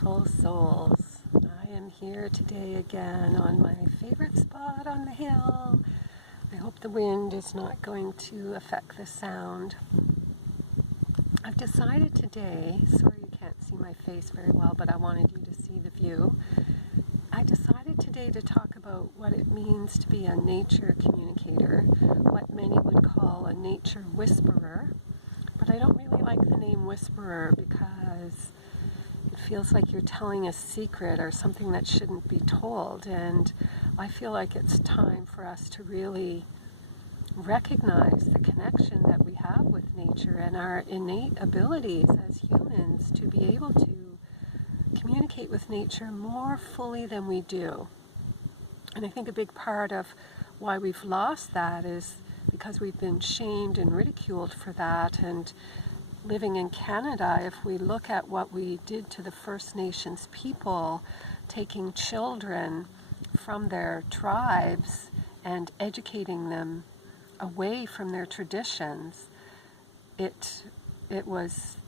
beautiful souls. I am here today again on my favorite spot on the hill. I hope the wind is not going to affect the sound. I've decided today, sorry you can't see my face very well, but I wanted you to see the view. I decided today to talk about what it means to be a nature communicator, what many would call a nature whisperer. But I don't really like the name whisperer because it feels like you're telling a secret or something that shouldn't be told. And I feel like it's time for us to really recognize the connection that we have with nature and our innate abilities as humans to be able to communicate with nature more fully than we do. And I think a big part of why we've lost that is because we've been shamed and ridiculed for that. And living in Canada, if we look at what we did to the First Nations people, taking children from their tribes and educating them away from their traditions, it was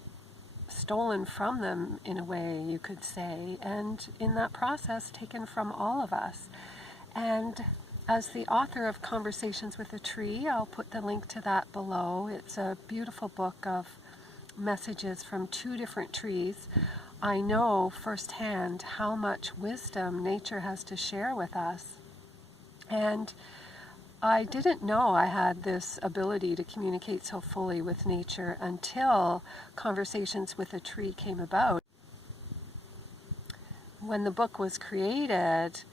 stolen from them in a way, you could say, and in that process taken from all of us. And as the author of Conversations with a Tree, I'll put the link to that below. It's a beautiful book of messages from 2 different trees. I know firsthand how much wisdom nature has to share with us. And I didn't know I had this ability to communicate so fully with nature until Conversations with a Tree came about. When the book was created,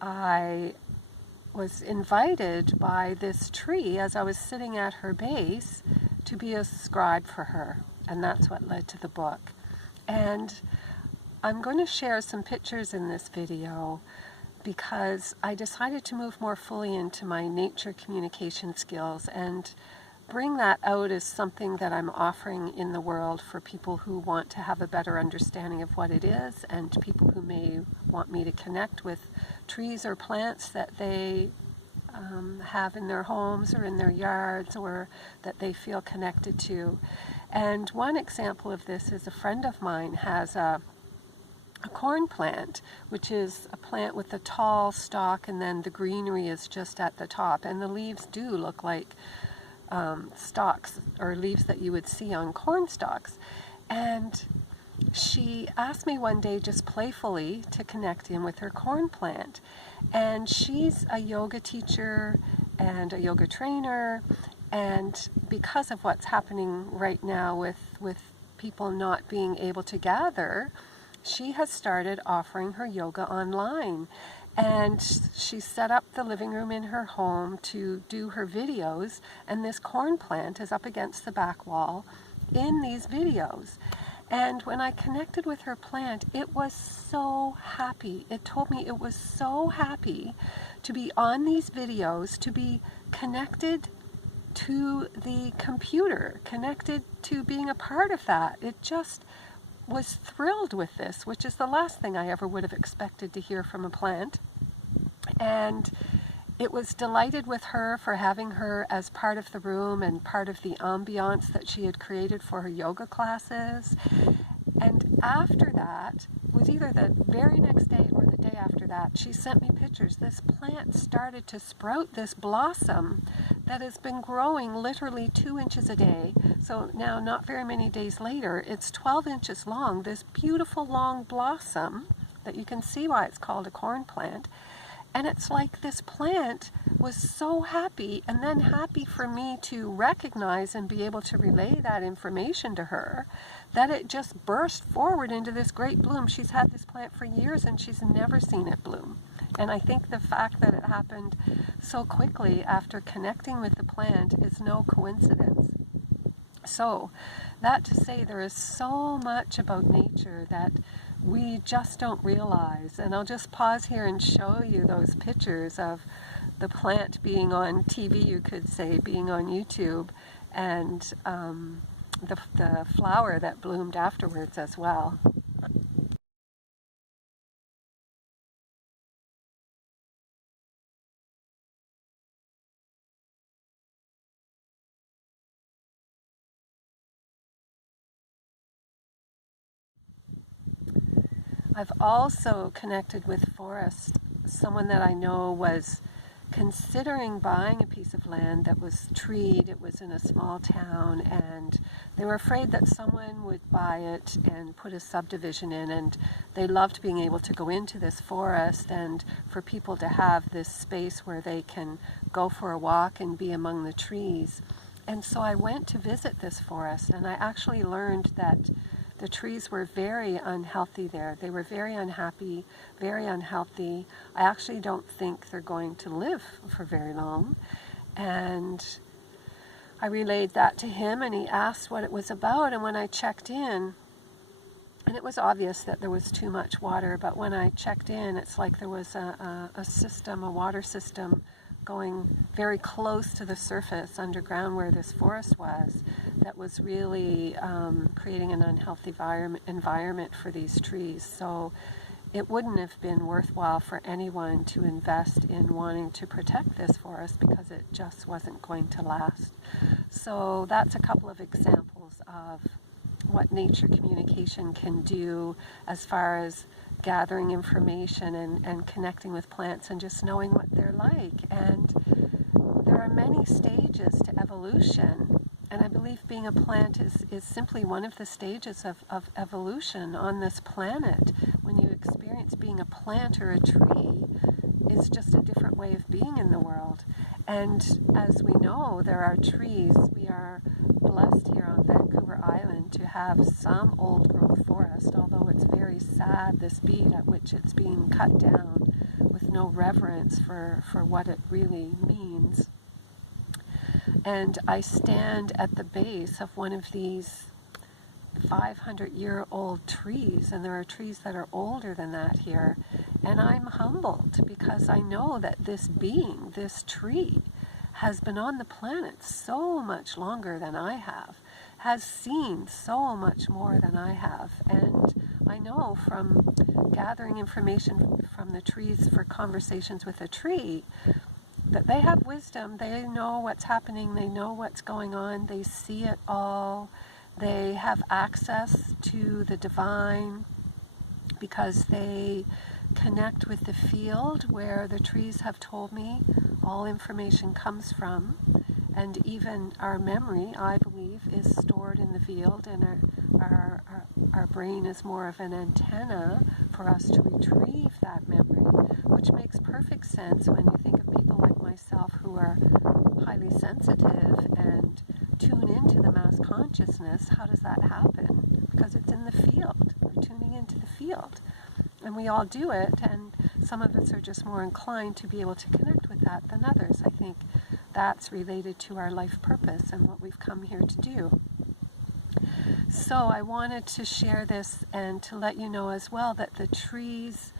I was invited by this tree as I was sitting at her base to be a scribe for her, and that's what led to the book. And I'm going to share some pictures in this video because I decided to move more fully into my nature communication skills and bring that out as something that I'm offering in the world for people who want to have a better understanding of what it is, and people who may want me to connect with trees or plants that they have in their homes or in their yards, or that they feel connected to. And one example of this is a friend of mine has a corn plant, which is a plant with a tall stalk, and then the greenery is just at the top, and the leaves do look like stalks or leaves that you would see on corn stalks. And she asked me one day just playfully to connect in with her corn plant. And she's a yoga teacher and a yoga trainer, and because of what's happening right now with people not being able to gather, she has started offering her yoga online. And she set up the living room in her home to do her videos, and this corn plant is up against the back wall in these videos. And when I connected with her plant, it was so happy. It told me it was so happy to be on these videos, to be connected to the computer, connected to being a part of that. It just was thrilled with this, which is the last thing I ever would have expected to hear from a plant. And it was delighted with her for having her as part of the room and part of the ambiance that she had created for her yoga classes. And after that, it was either the very next day or the day after that, she sent me pictures. This plant started to sprout this blossom that has been growing literally 2 inches a day. So now, not very many days later, it's 12 inches long, this beautiful long blossom that you can see why it's called a corn plant. And it's like this plant was so happy, and then happy for me to recognize and be able to relay that information to her, that it just burst forward into this great bloom. She's had this plant for years and she's never seen it bloom. And I think the fact that it happened so quickly after connecting with the plant is no coincidence. So, that to say, there is so much about nature that we just don't realize. And I'll just pause here and show you those pictures of the plant being on TV, you could say, being on YouTube, and the flower that bloomed afterwards as well. I've also connected with forests. Someone that I know was considering buying a piece of land that was treed. It was in a small town, and they were afraid that someone would buy it and put a subdivision in, and they loved being able to go into this forest and for people to have this space where they can go for a walk and be among the trees. And so I went to visit this forest, and I actually learned that the trees were very unhealthy there. They were very unhappy, very unhealthy. I actually don't think they're going to live for very long. And I relayed that to him, and he asked what it was about. And when I checked in, and it was obvious that there was too much water, but when I checked in, it's like there was a system, a water system, going very close to the surface underground where this forest was, that was really creating an unhealthy environment for these trees. So it wouldn't have been worthwhile for anyone to invest in wanting to protect this forest because it just wasn't going to last. So that's a couple of examples of what nature communication can do as far as gathering information and connecting with plants and just knowing what they're like. And there are many stages to evolution, and I believe being a plant is simply one of the stages of evolution on this planet. When you experience being a plant or a tree, it's just a different way of being in the world. And as we know, there are trees. We are blessed here on Vancouver Island to have some old growth forest, although it's very sad, the speed at which it's being cut down with no reverence for what it really means. And I stand at the base of one of these 500-year-old trees, and there are trees that are older than that here, and I'm humbled because I know that this being, this tree, has been on the planet so much longer than I have, has seen so much more than I have, and I know from gathering information from the trees for conversations with a tree that they have wisdom, they know what's happening, they know what's going on, they see it all. They have access to the divine because they connect with the field where the trees have told me all information comes from. And even our memory, I believe, is stored in the field, and our brain is more of an antenna for us to retrieve that memory, which makes perfect sense when you think of people like myself who are highly sensitive and tune into the mass consciousness. How does that happen? Because it's in the field. We're tuning into the field. And we all do it, and some of us are just more inclined to be able to connect with that than others. I think that's related to our life purpose and what we've come here to do. So I wanted to share this and to let you know as well that the trees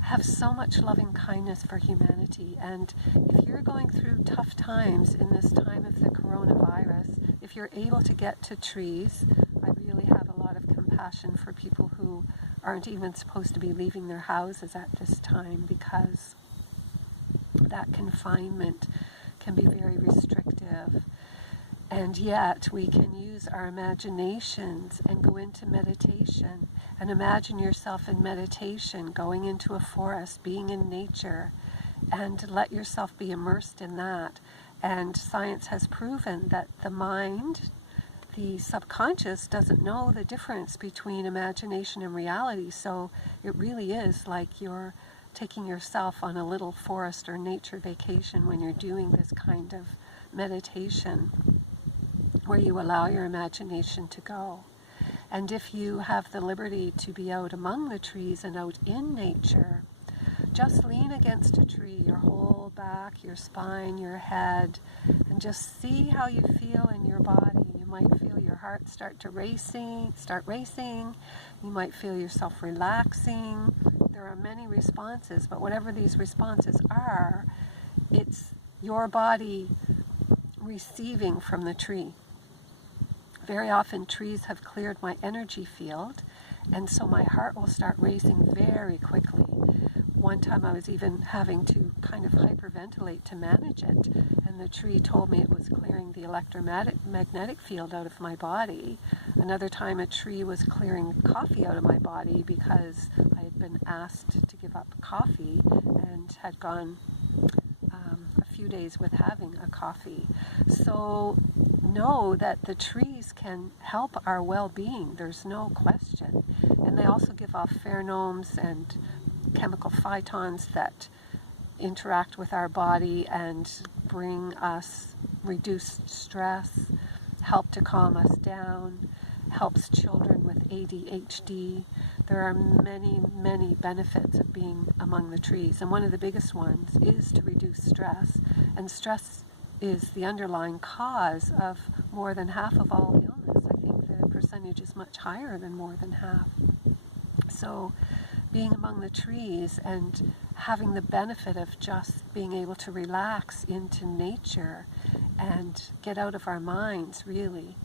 have so much loving kindness for humanity. And if you're going through tough times in this time of the coronavirus, if you're able to get to trees, I really have a lot of compassion for people who aren't even supposed to be leaving their houses at this time, because that confinement can be very restrictive. And yet we can use our imaginations and go into meditation and imagine yourself in meditation, going into a forest, being in nature, and let yourself be immersed in that. And science has proven that the mind, the subconscious, doesn't know the difference between imagination and reality. So it really is like you're taking yourself on a little forest or nature vacation when you're doing this kind of meditation, where you allow your imagination to go. And if you have the liberty to be out among the trees and out in nature, just lean against a tree, your whole back, your spine, your head, and just see how you feel in your body. You might feel your heart start racing. You might feel yourself relaxing. There are many responses, but whatever these responses are, it's your body receiving from the tree. Very often trees have cleared my energy field, and so my heart will start racing very quickly. one time I was even having to kind of hyperventilate to manage it, and the tree told me it was clearing the electromagnetic field out of my body. Another time a tree was clearing coffee out of my body because I had been asked to give up coffee and had gone a few days with having a coffee. So know that the trees can help our well-being, there's no question. And they also give off pheromones and chemical phytons that interact with our body and bring us reduced stress, help to calm us down, helps children with ADHD. There are many, many benefits of being among the trees, and one of the biggest ones is to reduce stress. And stress is the underlying cause of more than half of all illness. I think the percentage is much higher than more than half. So being among the trees and having the benefit of just being able to relax into nature and get out of our minds, really,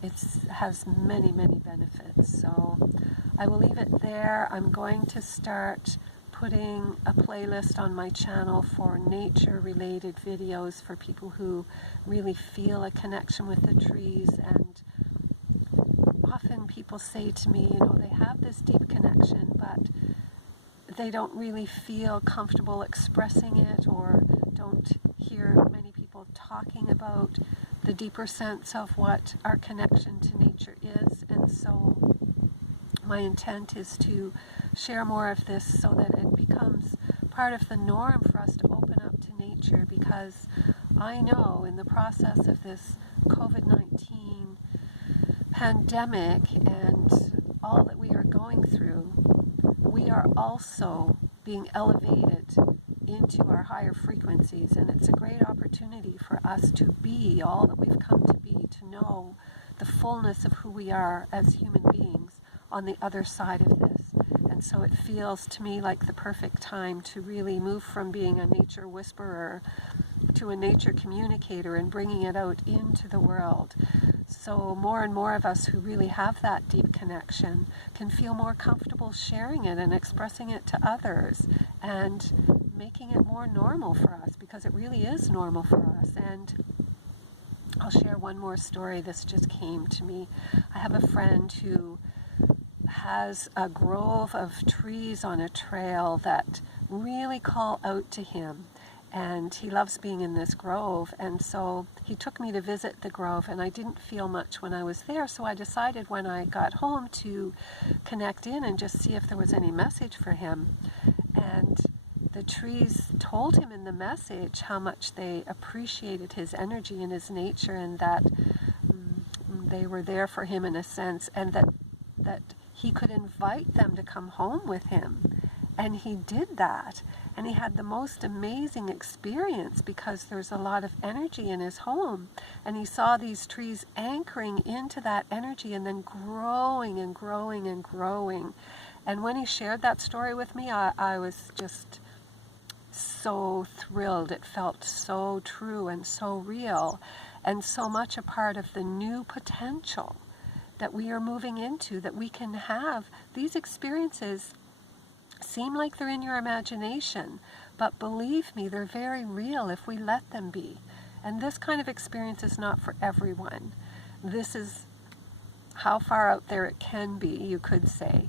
it has many, many benefits. So I will leave it there. I'm going to start putting a playlist on my channel for nature-related videos for people who really feel a connection with the trees. And often people say to me, you know, they have this deep connection, but they don't really feel comfortable expressing it, or don't hear many people talking about the deeper sense of what our connection to nature is. And so my intent is to share more of this so that it becomes part of the norm for us to open up to nature, because I know in the process of this COVID-19 pandemic and all that we are going through, we are also being elevated into our higher frequencies, and it's a great opportunity for us to be all that we've come to be, to know the fullness of who we are as human beings on the other side of this. And so it feels to me like the perfect time to really move from being a nature whisperer to a nature communicator and bringing it out into the world. So more and more of us who really have that deep connection can feel more comfortable sharing it and expressing it to others and making it more normal for us, because it really is normal for us. And I'll share one more story. This just came to me. I have a friend who has a grove of trees on a trail that really call out to him, and he loves being in this grove. And so he took me to visit the grove, and I didn't feel much when I was there, so I decided when I got home to connect in and just see if there was any message for him. And the trees told him in the message how much they appreciated his energy and his nature, and that they were there for him in a sense, and that he could invite them to come home with him. And he did that, and he had the most amazing experience, because there's a lot of energy in his home, and he saw these trees anchoring into that energy and then growing and growing and growing. And when he shared that story with me, I was just so thrilled. It felt so true and so real, and so much a part of the new potential that we are moving into, that we can have. These experiences seem like they're in your imagination, but believe me, they're very real if we let them be. And this kind of experience is not for everyone. This is how far out there it can be, you could say.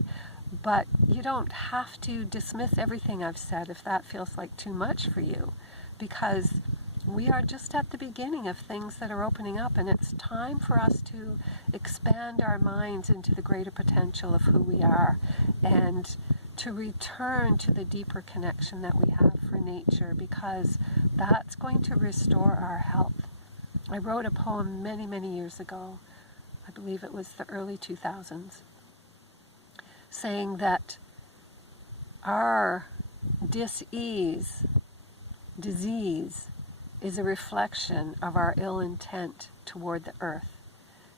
But you don't have to dismiss everything I've said if that feels like too much for you, because we are just at the beginning of things that are opening up, and it's time for us to expand our minds into the greater potential of who we are, and to return to the deeper connection that we have for nature, because that's going to restore our health. I wrote a poem many, many years ago, I believe it was the early 2000s, saying that our disease is a reflection of our ill intent toward the earth.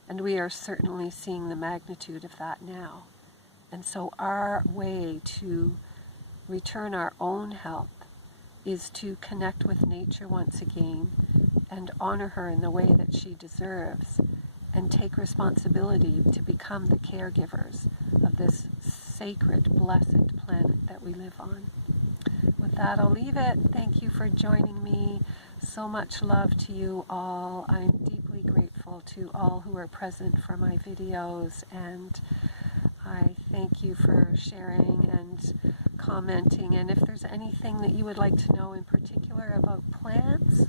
And we are certainly seeing the magnitude of that now. And so our way to return our own health is to connect with nature once again and honor her in the way that she deserves, and take responsibility to become the caregivers of this sacred, blessed planet that we live on. with that, I'll leave it. Thank you for joining me. So much love to you all. I'm deeply grateful to all who are present for my videos, and I thank you for sharing and commenting. And if there's anything that you would like to know in particular about plants,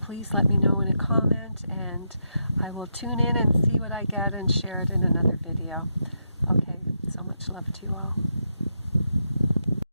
please let me know in a comment, and I will tune in and see what I get and share it in another video. Okay, so much love to you all.